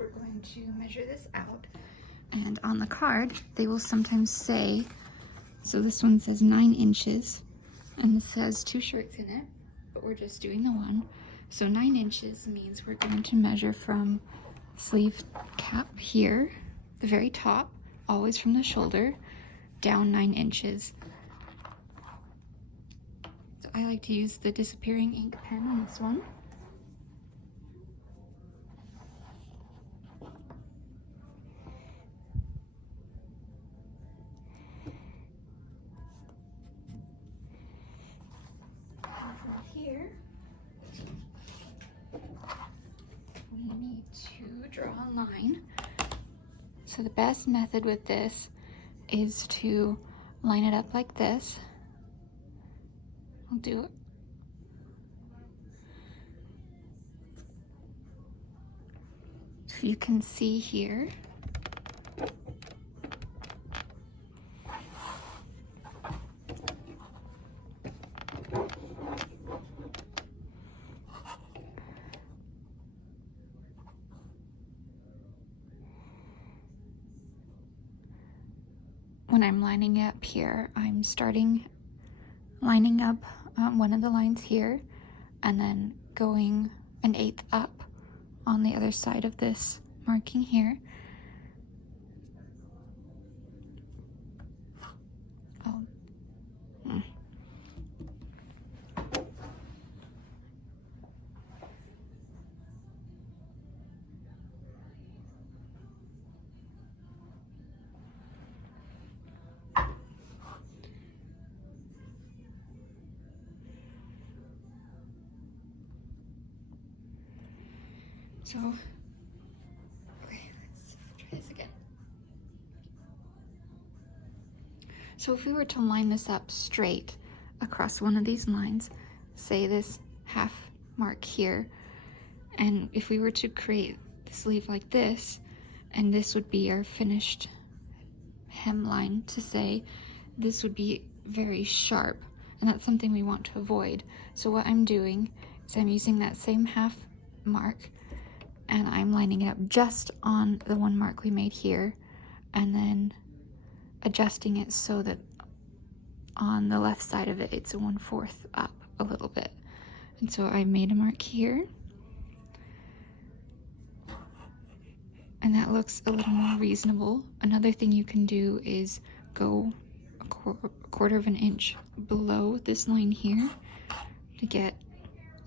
we're going to measure this out. And on the card, they will sometimes say, so this one says 9 inches, and this has 2 shirts in it, but we're just doing the one. So 9 inches means we're going to measure from sleeve cap here, the very top, always from the shoulder, down 9 inches. So I like to use the disappearing ink pen on this one. Here, we need to draw a line. So the best method with this is to line it up like this. I'll do it. So you can see here. When I'm lining up here, I'm lining up one of the lines here, and then going 1/8 up on the other side of this marking here. So, okay, let's try this again. So if we were to line this up straight across one of these lines, say this half mark here, and if we were to create the sleeve like this, and this would be our finished hemline to say, this would be very sharp, and that's something we want to avoid. So what I'm doing is I'm using that same half mark, and I'm lining it up just on the one mark we made here, and then adjusting it so that on the left side of it, it's a 1/4 up a little bit. And so I made a mark here, and that looks a little more reasonable. Another thing you can do is go a 1/4 of an inch below this line here to get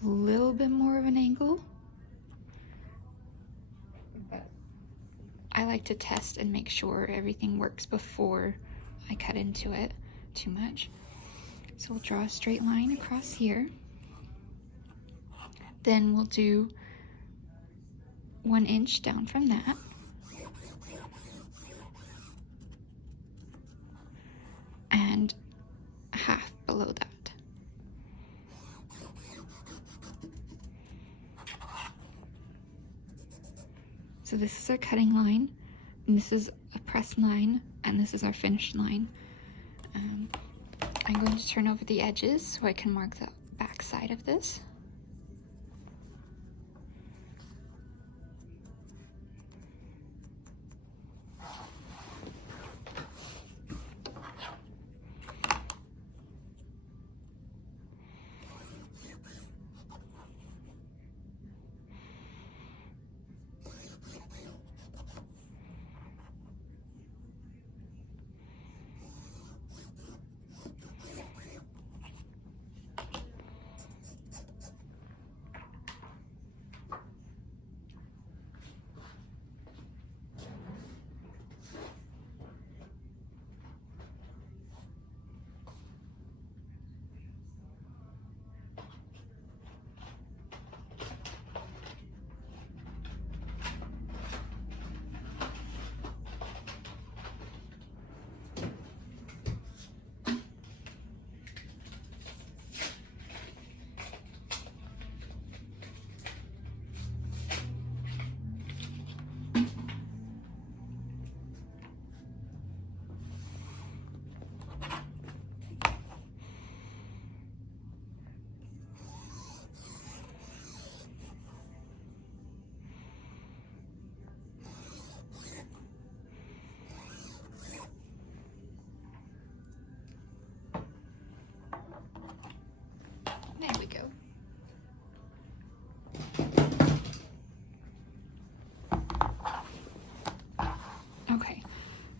a little bit more of an angle. I like to test and make sure everything works before I cut into it too much. So we'll draw a straight line across here. Then we'll do 1 inch down from that. And half below that. So this is our cutting line, and this is a press line, and this is our finished line. I'm going to turn over the edges so I can mark the back side of this.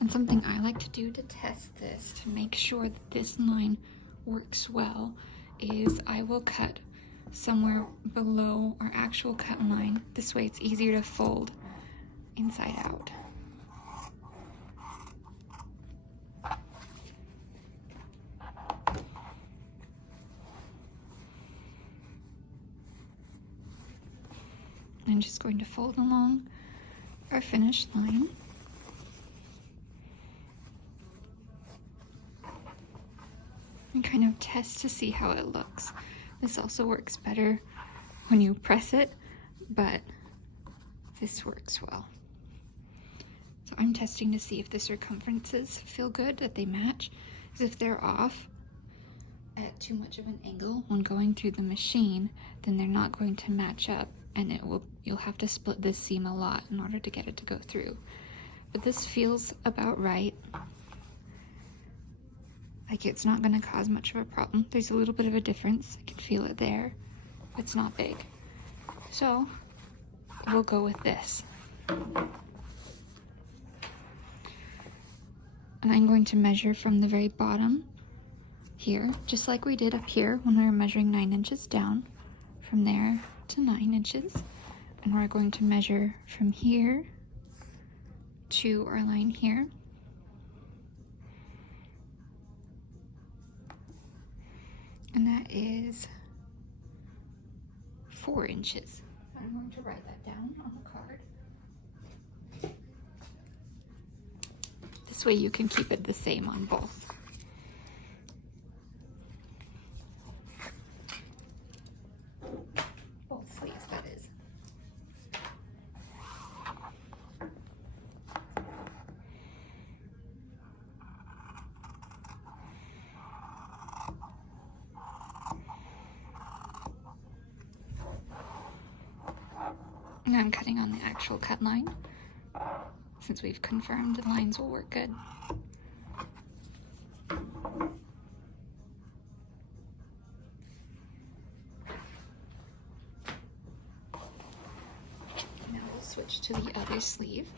And something I like to do to test this, to make sure that this line works well, is I will cut somewhere below our actual cut line. This way it's easier to fold inside out. I'm just going to fold along our finished line. And kind of test to see how it looks. This also works better when you press it, but this works well. So I'm testing to see if the circumferences feel good, that they match. Because if they're off at too much of an angle when going through the machine, then they're not going to match up, and you'll have to split this seam a lot in order to get it to go through. But this feels about right. Like, it's not going to cause much of a problem. There's a little bit of a difference. I can feel it there. It's not big. So we'll go with this. And I'm going to measure from the very bottom here, just like we did up here when we were measuring 9 inches down, from there to 9 inches. And we're going to measure from here to our line here. And that is 4 inches. I'm going to write that down on the card. This way you can keep it the same on both. Both sleeves, that is. Now I'm cutting on the actual cut line, since we've confirmed the lines will work good. Now we'll switch to the other sleeve.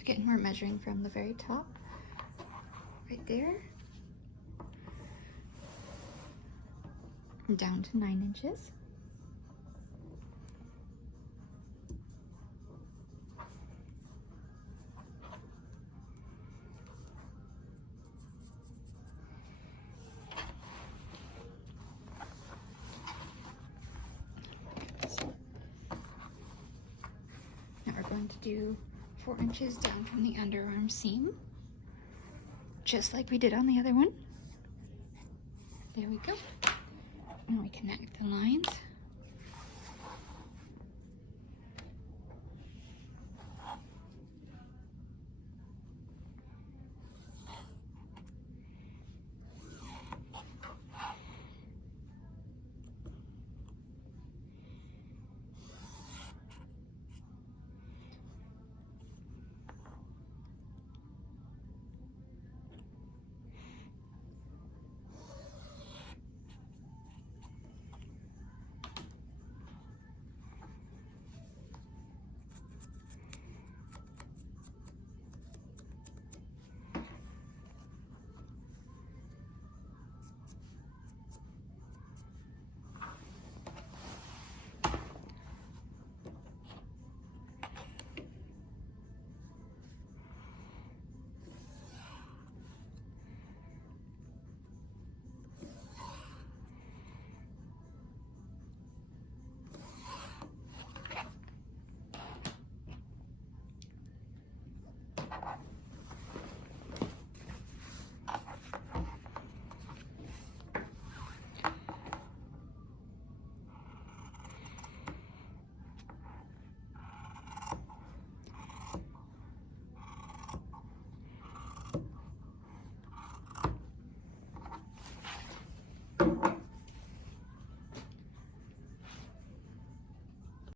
Again, we're measuring from the very top, right there, down to 9 inches. Now we're going to do 4 inches down from the underarm seam, just like we did on the other one. There we go. Now we connect the lines.